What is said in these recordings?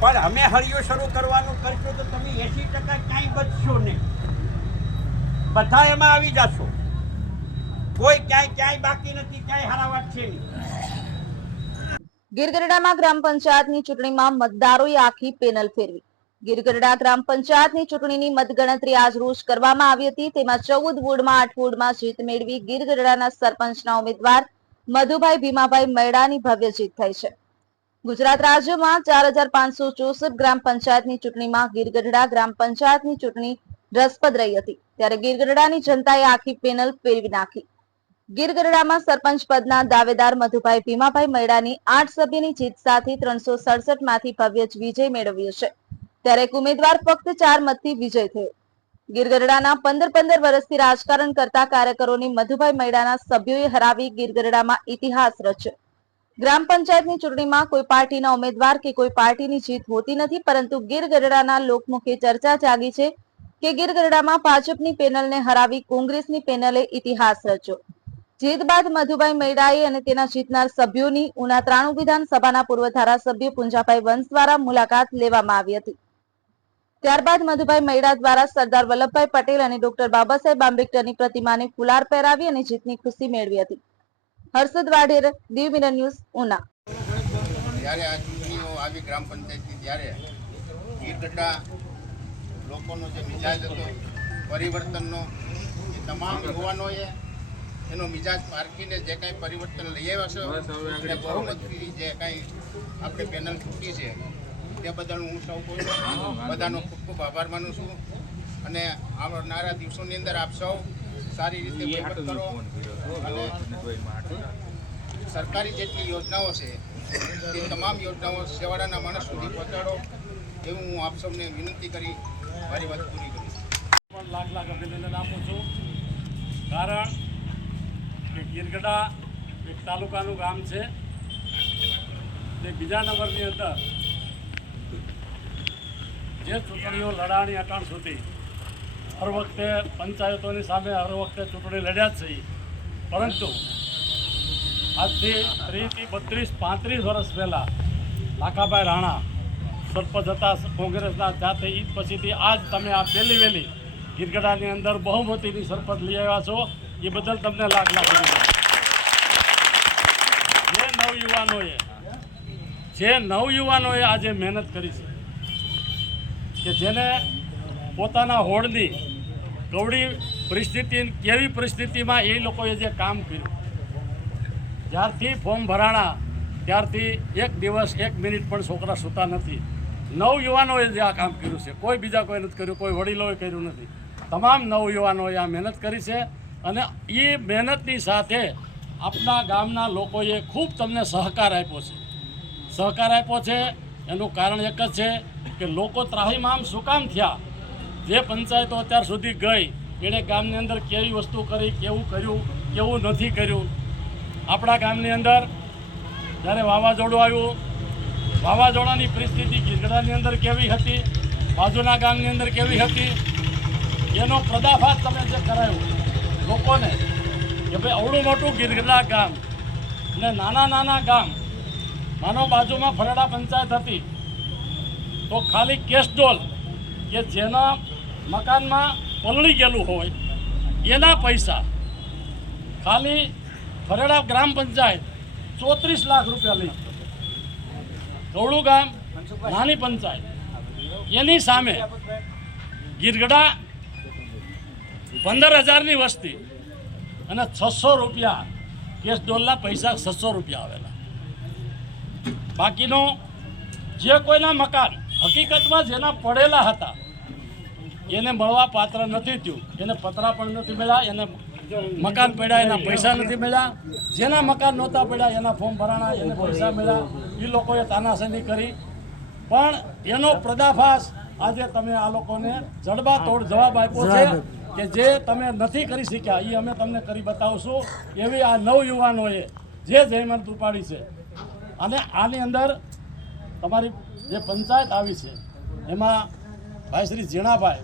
પણ અમે હળિયો શરૂ કરવાનું કરશો તો તમે એસી ટકા ક્યાંય બચશો નહીં. બધા એમાં આવી જશો. કોઈ ક્યાંય ક્યાંય બાકી નથી, ક્યાંય હરાવટ છે નહીં. ગીરગઢડામાં ગ્રામ પંચાયતની ચૂંટણીમાં મતદારોએ આખી પેનલ ફેરવી. ગીરગઢડા ગ્રામ પંચાયતની ચૂંટણીની મતગણતરી આજ રોજ કરવામાં આવી હતી. તેમાં ચૌદ વોર્ડમાં આઠ વોર્ડમાં જીત મેળવી ગીરગઢડાના સરપંચના ઉમેદવાર મધુભાઈ ભીમાભાઈ મૈડાની ભવ્ય જીત થઈ છે. ગુજરાત રાજ્યમાં ચાર હજાર પાંચસો ચોસઠ ગ્રામ પંચાયતની ચૂંટણીમાં ગીરગઢડા ગ્રામ પંચાયતની ચૂંટણી રસપ્રદ રહી હતી. ત્યારે ગીરગઢડાની જનતાએ આખી પેનલ ફેરવી નાખી. ગીરગઢડામાં સરપંચ પદના દાવેદાર મધુભાઈ ભીમાભાઈ મૈડાની આઠ સભ્યની જીત સાથે ત્રણસો સડસઠમાંથી ભવ્ય વિજય મેળવ્યો છે. ત્યારે એક ઉમેદવાર ફક્ત ચાર મતથી વિજય થયો. ગીરગઢડાના પંદર પંદર વર્ષથી રાજકારણ કરતા કાર્યકરોની મધુભાઈ મૈડાના સભ્યોએ હરાવી ગીરગઢડામાં ઇતિહાસ રચ્યો. ગ્રામ પંચાયતની ચૂંટણીમાં કોઈ પાર્ટીના ઉમેદવાર કે કોઈ પાર્ટીની જીત હોતી નથી, પરંતુ ગીરગઢડાના લોકમુખે ચર્ચા જાગી છે કે ગીરગઢડામાં ભાજપની પેનલને હરાવી કોંગ્રેસની પેનલે ઇતિહાસ રચ્યો. જીત બાદ મધુભાઈ મૈડાએ અને તેના જીતનાર સભ્યોની ઉના ત્રાણુ વિધાનસભાના પૂર્વ ધારાસભ્ય પુંજાભાઈ વંશ દ્વારા મુલાકાત લેવામાં આવી હતી. ત્યારબાદ મધુભાઈ મૈડા દ્વારા સરદાર વલ્લભભાઈ પટેલ અને ડોક્ટર બાબા સાહેબ આંબેડકરની પ્રતિમાને ફુલાર પહેરાવી અને જીતની ખુશી મેળવી હતી. હર્ષદ વાઢેર દીવ ન્યૂઝ ઉના. જ્યારે આ ચૂંટણીઓ આવી ગ્રામ પંચાયતની ત્યારે ગીરગઢડા લોકોનો જે મિજાજ હતો પરિવર્તનનો એ તમામ યુવાનોએ એનો મિજાજ પારખીને જે કાંઈ પરિવર્તન લઈ આવ્યા છે અને બહુમતીની જે કાંઈ આપણે પેનલ ચૂંટી છે તે બદલ હું સૌ કોઈ બધાનો ખૂબ ખૂબ આભાર માનું છું. અને આવનારા દિવસોની અંદર આપ સૌ સારી રીતે વહીવટ કરો અને સરકારી જેટલી યોજનાઓ છે તે તમામ યોજનાઓ છેવાડાના માણસ સુધી પહોંચાડો એવું હું આપ સૌને વિનંતી કરી મારી વાત પૂરી કરીશ પણ લાખ લાખ અભિનંદન આપું છું. કારણ કે ગીરગઢા એક તાલુકાનું ગામ છે. તે બીજા નંબરની અંદર જે ચૂંટણીઓ લડાણી અટાણ સુધી હર વખતે પંચાયતોની સામે હર વખતે ચૂંટણી લડ્યા જ છે પરંતુ આજથી ત્રીસથી બત્રીસ, પાંત્રીસ વર્ષ પહેલાં લાખાભાઈ રાણા સરપંચ હતા કોંગ્રેસના ત્યાંથી ઈદ પછીથી આજ તમે આ પહેલી વહેલી ગીરગઢાની અંદર બહુમતીની સરપંચ લઈ આવ્યા છો. એ બદલ તમને લાખ લાખ જે નવયુવાનોએ જે નવયુવાનોએ આજે મહેનત કરી છે કે જેને પોતાના હોડની કવડી પરિસ્થિતિ કેવી પરિસ્થિતિમાં એ લોકોએ જે કામ કર્યું. જ્યારથી ફોર્મ ભરાણા, ત્યારથી એક દિવસ, એક મિનિટ પણ છોકરા સૂતા નથી. નવ યુવાનોએ જે આ કામ કર્યું છે, કોઈ બીજા કોઈ નથી કર્યું, કોઈ વડીલોએ કર્યું નથી. તમામ નવ યુવાનોએ આ મહેનત કરી છે અને એ મહેનતની સાથે આપણા ગામના લોકોએ ખૂબ તમને સહકાર આપ્યો છે. સહકાર આપ્યો છે, એનું કારણ એક જ છે કે લોકો ત્રાહીમામ શું કામ થયા. જે પંચાયતો અત્યાર સુધી ગઈ એણે ગામની અંદર કેવી વસ્તુ કરી, કેવું કર્યું, કેવું નથી કર્યું. આપણા ગામની અંદર જ્યારે વાવાઝોડું આવ્યું, વાવાઝોડાની પરિસ્થિતિ ગીરગઢાની અંદર કેવી હતી, બાજુના ગામની અંદર કેવી હતી, એનો પર્દાફાશ તમે જે કરાયો, લોકોને કે ભાઈ અવડું મોટું ગીરગઢા ગામ અને નાના નાના ગામ માનો બાજુમાં ફરડા પંચાયત હતી, તો ખાલી કેસડોલ કે જેના મકાનમાં પલળી ગયેલું હોય, એના પૈસા ખાલી ફરેડા ગ્રામ પંચાયત ચોત્રીસ લાખ રૂપિયા લઈ ગામ, નાની પંચાયત. એની સામે ગીરગડા પંદર હજારની વસ્તી અને છસો રૂપિયા કેસ ડોલના પૈસા છસો રૂપિયા આવેલા. બાકીનો જે કોઈના મકાન હકીકતમાં જેના પડેલા હતા એને મળવા પાત્ર નથી થયું. એને પતરા પણ નથી મળ્યા એને મકાન પડ્યા એના પૈસા નથી મળ્યા. જેના મકાન નહોતા પડ્યા એના ફોર્મ ભરાણા એને પૈસા મળ્યા. એ લોકોએ તાનાશાની કરી. પણ એનો પર્દાફાશ આજે તમે આ લોકોને જડબા તોડ જવાબ આપ્યો છે કે જે તમે નથી કરી શક્યા એ અમે તમને કરી બતાવશું. એવી આ નવ યુવાનોએ જે જયમંત ઉપાડી છે. અને આની અંદર તમારી જે પંચાયત આવી છે એમાં ભાઈ શ્રી ઝીણાભાઈ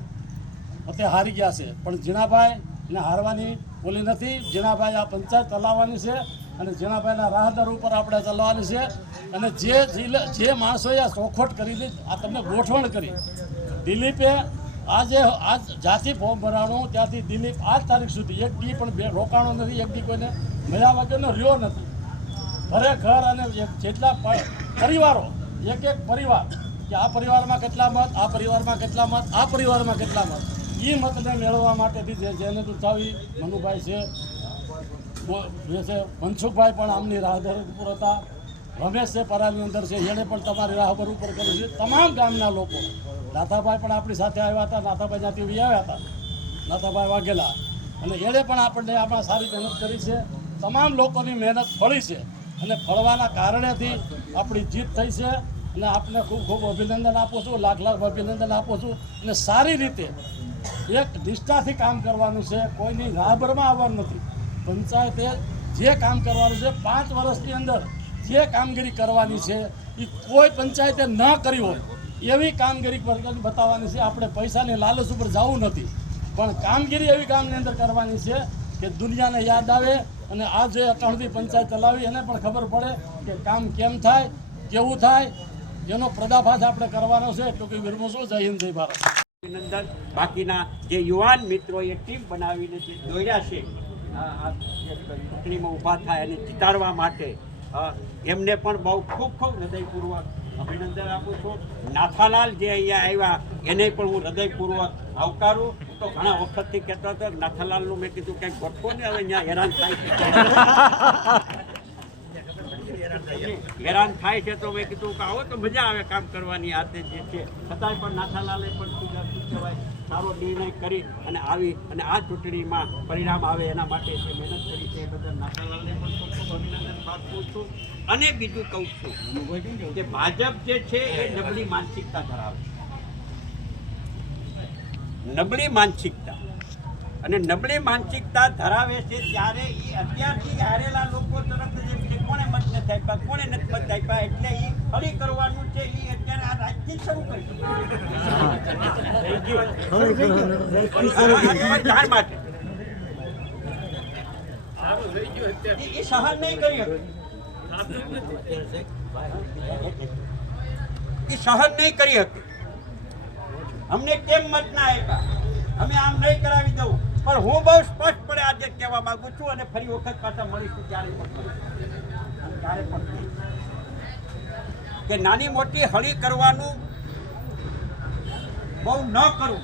પોતે હારી ગયા છે. પણ ઝીણાભાઈ ને હારવાની બોલી નથી. ઝીણાભાઈ આ પંચાયત ચલાવવાની છે અને ઝીણાભાઈના રાહદર ઉપર આપણે ચલાવવાની છે. અને જે જે માણસોએ આ ચોખવટ કરી આ તમને ગોઠવણ કરી. દિલીપે આજે આજ જાતિ ફોર્મ ભરાણું, ત્યાંથી દિલીપ આજ તારીખ સુધી એક દી પણ બે રોકાણો નથી, એક દી કોઈને મજા વગરનો રહ્યો નથી. ખરેખર અને એક જેટલા પરિવારો, એક એક પરિવાર, કે આ પરિવારમાં કેટલા મત, આ પરિવારમાં કેટલા મત, આ પરિવારમાં કેટલા મત. એ મતને મેળવવા માટેથી જેને દુથાવી મનુભાઈ છે જે છે, મનસુખભાઈ પણ આમની રાહદર ઉપર હતા. રમેશ છે પરાની અંદર છે, એણે પણ તમારી રાહબર ઉપર કર્યું છે. તમામ ગામના લોકો. નાથાભાઈ પણ આપણી સાથે આવ્યા હતા, નાથાભાઈ ત્યાંથી બી આવ્યા હતા. નાથાભાઈ વાઘેલા. અને એણે પણ આપણને આપણા સારી મહેનત કરી છે. તમામ લોકોની મહેનત ફળી છે. અને ફળવાના કારણેથી આપણી જીત થઈ છે. અને આપને ખૂબ ખૂબ અભિનંદન આપું છું. લાખ લાખ અભિનંદન આપું છું. અને સારી રીતે એક નિષ્ઠાથી કામ કરવાનું છે, કોઈની રાહબરમાં આવવાનું નથી. પંચાયતે જે કામ કરવાનું છે, પાંચ વર્ષની અંદર જે કામગીરી કરવાની છે એ કોઈ પંચાયતે ન કરી હોય, એવી કામગીરી બતાવવાની છે. આપણે પૈસાની લાલચ ઉપર જવું નથી. પણ કામગીરી એવી કામની અંદર કરવાની છે કે દુનિયાને યાદ આવે અને આ જે અટાણથી પંચાયત ચલાવી, એને પણ ખબર પડે કે કામ કેમ થાય, કેવું થાય. એનો પર્દાફાશ આપણે કરવાનો છે. ટૂંકી વિરમો શું જય હિન્દ, જય ભારત. અભિનંદન. બાકીના જે યુવાન મિત્રોએ ટીમ બનાવીને જે દોર્યા છે ચૂંટણીમાં ઊભા થાય અને જીતાડવા માટે એમને પણ બહુ ખૂબ ખૂબ હૃદયપૂર્વક અભિનંદન આપું છું. નાથાલાલ જે અહીંયા આવ્યા, એને પણ હું હૃદયપૂર્વક આવકારું. હું તો ઘણા વખતથી કહેતો હતો, નાથાલાલનું મેં કીધું, કંઈક ગોઠવો ને હવે અહીંયા હેરાન થાય હેરાન થાય છે તો મેં કીધું કે આવો તો મજા આવે કામ કરવાની આતે જે છે. છતાંય પણ નાથાલાલે પણ સારો નિર્ણય કરી અને આવી અને આ ચૂંટણીમાં પરિણામ આવે એના માટે મહેનત કરી છે. બદલ નાથાલાલને પણ અભિનંદન પાઠવું છું. અને બીજું કહું છું કે ભાજપ જે છે એ નબળી માનસિકતા ધરાવે છે. નબળી માનસિકતા અને નબળી માનસિકતા ધરાવે છે ત્યારે એ અત્યારથી હારેલા લોકો તરફ જેમ કે કોણે મત આપ્યા, કોણે નથી મત આપ્યા? એટલે એ ફરી કરવાનું છે એ અત્યારે આ રાજથી શરૂ કરી. જાણ માટે એ સહન નહીં કરી હતી. એ સહન નહીં કરી હતી. અમને કેમ મત ના આપ્યા? અમે આમ નહીં કરાવી દઉં. પણ હું બહુ સ્પષ્ટપણે આજે કહેવા માંગુ છું અને ફરી વખત પાછા મળીશું ત્યારે. ત્યારે પણ કે નાની મોટી હળી કરવાનું બહુ ન કરવું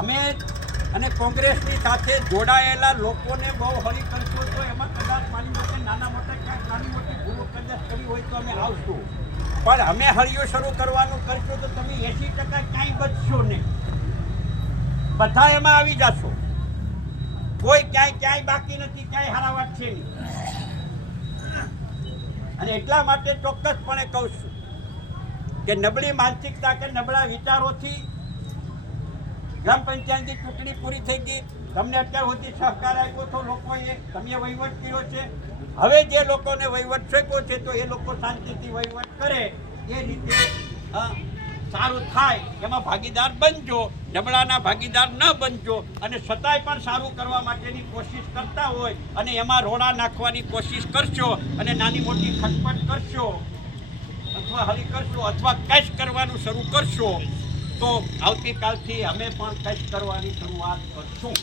અમે અને કોંગ્રેસની સાથે જોડાયેલા લોકોને બહુ હળી કરશું તો એમાં કદાચ મારી માટે નાના મોટા ક્યાંક નાની મોટી ભૂલો કદાચ કરી હોય તો અમે આવશું. પણ અમે હળીઓ શરૂ કરવાનું કરશું તો તમે એસી ટકા ક્યાંય બચશો નહીં. બધા એમાં આવી જશો. કોઈ ક્યાંય ક્યાંય બાકી નથી, ક્યાંય હારાવાટ છે નહીં. અને એટલા માટે ચોક્કસપણે કહું છું કે નબળી માનસિકતા કે નબળા વિચારોથી ગ્રામ પંચાયતની ચૂંટણી પૂરી થઈ ગઈ. તમને અત્યાર સુધી સહકાર આપ્યો તો લોકોએ, તમે વહીવટ કર્યો છે. હવે જે લોકોને વહીવટ સોંપ્યો છે તો એ લોકો શાંતિથી વહીવટ કરે. એ રીતે સારું થાય, એમાં ભાગીદાર બનજો, નબળાના ભાગીદાર ન બનજો, અને છતાંય પણ સારું કરવા માટેની કોશિશ કરતા હોય, અને એમાં રોડા નાખવાની કોશિશ કરશો, અને નાની મોટી ખટપટ કરશો, અથવા હરી કરશો, અથવા કેશ કરવાનું શરૂ કરશો, તો આવતીકાલથી અમે પણ કેશ કરવાની શરૂઆત કરશું.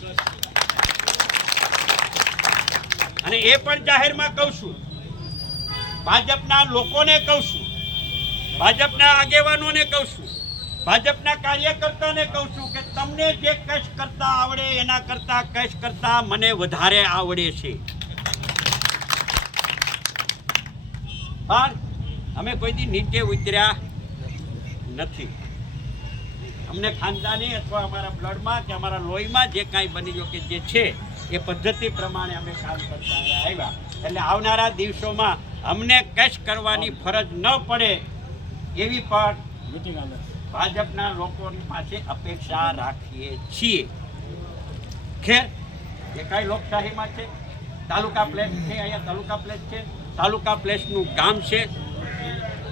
અને એ પણ જાહેરમાં કહું છું, ભાજપના લોકોને કહું છું ભાજપના આગેવાનોને કહું છું, ભાજપના કાર્યકર્તાને કહું છું કે તમને જે કશ કરતા આવડે, એના કરતા કશ કરતા મને વધારે આવડે છે. અમે કોઈ દી નીચે ઉતર્યા નથી. અમને ખાનદાની અથવા અમારા બ્લડમાં કે અમારા લોહીમાં જે કાંઈ બની ગયો કે જે છે, એ પદ્ધતિ પ્રમાણે અમે કામ કરતા આવ્યા. એટલે આવનારા દિવસોમાં અમને કશ કરવાની ફરજ ન પડે એવી પણ ભાજપના લોકોની પાસે અપેક્ષા રાખીએ છીએ. ખેર જે કાંઈ લોકશાહીમાં છે તાલુકા પ્લેસ છે અહીંયા તાલુકા પ્લેસ છે તાલુકા પ્લેસનું ગામ છે.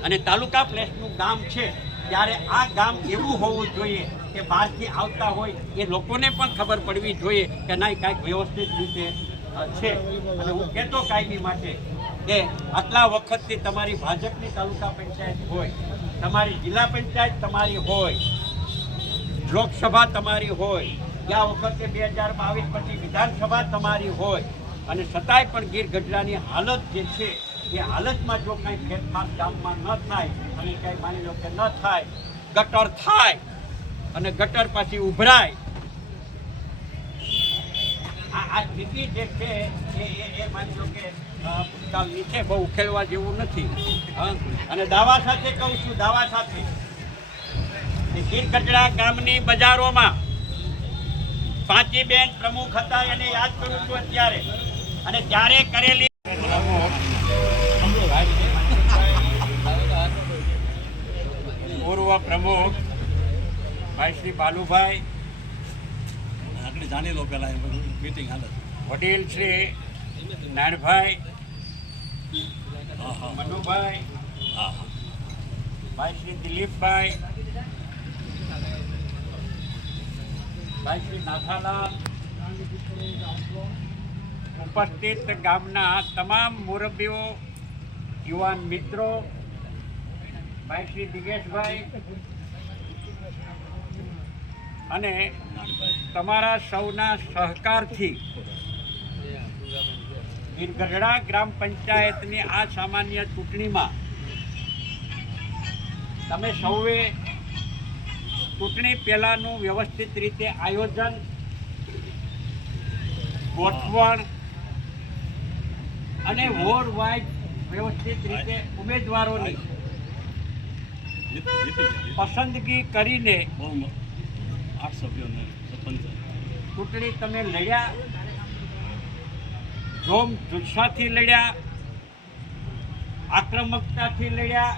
અને તાલુકા પ્લેસનું ગામ છે ત્યારે આ ગામ એવું હોવું જોઈએ કે બહારથી આવતા હોય એ લોકોને પણ ખબર પડવી જોઈએ કે ના કાંઈક વ્યવસ્થિત રીતે છે. અને હું કહેતો કાયમી માટે કે આટલા વખતથી તમારી ભાજપની તાલુકા પંચાયત હોય, તમારી જિલ્લા પંચાયત તમારી હોય, લોકસભા તમારી હોય ગયા વખતે બે હજાર બાવીસ પછી વિધાનસભા તમારી હોય, અને છતાંય પણ ગીર ગઢડાની હાલત જે છે, એ હાલતમાં જો કાંઈ ફેરફાર ગામમાં ન થાય, અને કાંઈ માની લો કે ન થાય, ગટર થાય, અને ગટર પાછી ઉભરાય, આ સ્થિતિ જે છે એ એ માની લો કે છે બહુ ઉકેલવા જેવું નથી. અને દાવા સાથે કહું છું દાવા સાથે. કે કચડા ગામની બજારોમાં પાંચીબેન પ્રમુખ હતા એને યાદ કરું છું અત્યારે. અને ત્યારે કરેલી પૂર્વ પ્રમુખ ભાઈ શ્રી બાલુભાઈ આગળ જાણી લો પેલા મિટિંગ હાલે વડીલ શ્રી નાણભાઈ મનુભાઈ, ભાઈ શ્રી દિલીપભાઈ, ભાઈ શ્રી નાથાલાલ, ઉપસ્થિત ગામના તમામ મુરબ્બીઓ યુવાન મિત્રો, ભાઈ શ્રી દિગેશભાઈ, અને તમારા સૌના સહકારથી ગીરગઢડા ગ્રામ પંચાયતની આ સામાન્ય ચૂંટણીમાં તમે સૌએ ચૂંટણી પહેલાંનું વ્યવસ્થિત રીતે આયોજન ગોઠવણ અને વોર્ડ વાઇઝ વ્યવસ્થિત રીતે ઉમેદવારોની પસંદગી કરીને આઠ સભ્યોને ચૂંટણી તમે લડ્યા જોમ જુસ્સાથી લડ્યા, આક્રમકતાથી લડ્યા,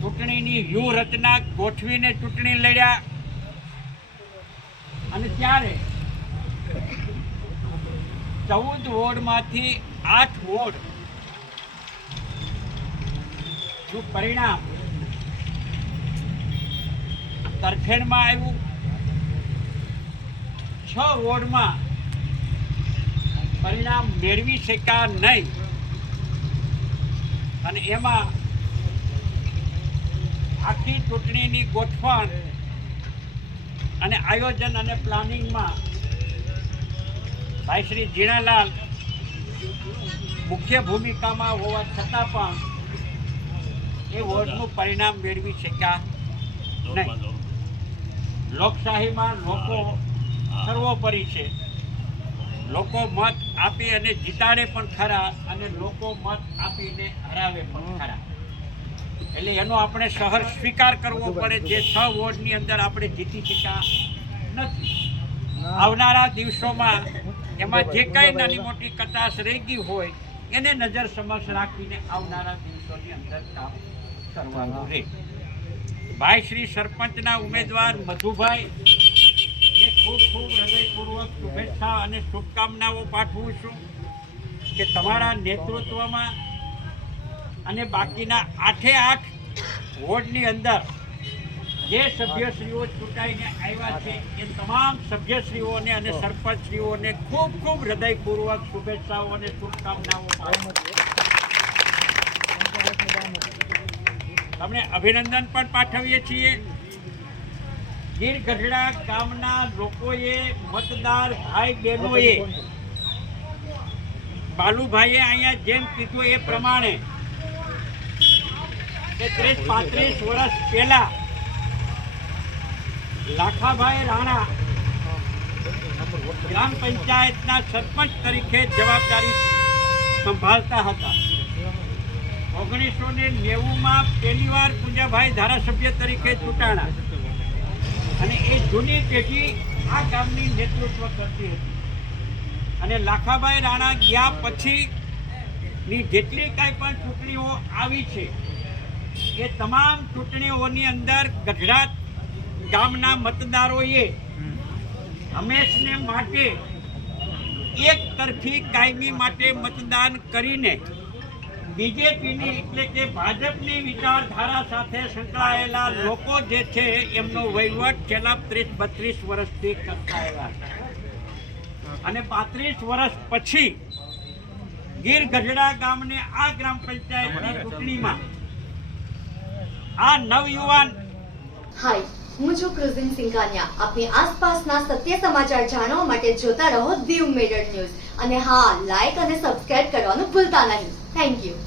ચૂંટણીની વ્યૂહરચના ગોઠવીને ચૂંટણી લડ્યા. અને ત્યારે ચૌદ વોર્ડમાંથી આઠ વોર્ડનું પરિણામ તરફેણમાં આવ્યું. છ વોર્ડમાં પરિણામ મેળવી શક્યા નહીં. અને એમાં આખી ચૂંટણીની ગોઠવણ અને આયોજન અને પ્લાનિંગમાં ભાઈ શ્રી જીણાલાલ મુખ્ય ભૂમિકામાં હોવા છતાં પણ એ વોર્ડનું પરિણામ મેળવી શક્યા નહીં. લોકશાહીમાં લોકો સર્વોપરી છે. લોકો મત આપી અને જીતાડે પણ ખરા અને લોકો મત આપીને હરાવે પણ ખરા. એટલે એનો આપણે સહર સ્વીકાર કરવો પડે જે છ વોર્ડની અંદર આપણે જીતી શક્યા નથી. આવનારા દિવસોમાં એમાં જે કંઈ નાની મોટી કચાશ રહી ગઈ હોય એને નજર સમક્ષ રાખીને આવનારા દિવસોની અંદર કામ કરવાનું રહે ભાઈ શ્રી સરપંચના ઉમેદવાર મધુભાઈ ખૂબ ખૂબ હૃદયપૂર્વક શુભેચ્છા અને શુભકામનાઓ પાઠવું છું કે તમારા નેતૃત્વમાં અને બાકીના આઠે આઠ વોર્ડની અંદર જે સભ્યશ્રીઓ ચૂંટાઈને આવ્યા છે, એ તમામ સભ્યશ્રીઓને અને સરપંચશ્રીઓને ખૂબ ખૂબ હૃદયપૂર્વક શુભેચ્છાઓ અને શુભકામનાઓ. તમને અભિનંદન પણ પાઠવીએ છીએ ગીર ગઢડા ગામના લોકોએ મતદાર ભાઈ બહેનોએ બાલુભાઈએ અહીંયા જેમ કીધું એ પ્રમાણે કે ત્રીસ પાંત્રીસ વર્ષ પહેલા લાખાભાઈ રાણા ગ્રામ પંચાયતના સરપંચ તરીકે જવાબદારી સંભાળતા હતા. ઓગણીસો ને નેવુંમાં પહેલીવાર પૂંજાભાઈ ધારાસભ્ય તરીકે ચૂંટાણા. અને એ જૂની પેઢી આ ગામની નેતૃત્વ કરતી હતી. અને લાખાભાઈ રાણા ગયા પછીની જેટલી કાંઈ પણ ચૂંટણીઓ આવી છે, એ તમામ ચૂંટણીઓની અંદર ગઢડા ગામના મતદારોએ હંમેશને માટે એક તરફી કાયમી માટે મતદાન કરીને બીજેપીની એટલે કે ભાજપની વિચારધારા સાથે સંકળાયેલા લોકો જે છે એમનો વહીવટ છેલ્લા ત્રીસ, બત્રીસ વર્ષથી કરતા આવ્યા અને પાંત્રીસ વર્ષ પછી ગીર ગઢડા ગામને આ ગ્રામ પંચાયતની ચૂંટણીમાં આ નવયુવાન હાય, હું છું ક્રુઝિન સિંઘાનિયા. આપની આસપાસના સત્ય સમાચાર જાણવા માટે જોતા રહો દીવ મેડર ન્યૂઝ. અને હા લાઈક અને સબસ્ક્રાઇબ કરવાનું ભૂલતા નહીં. Thank you.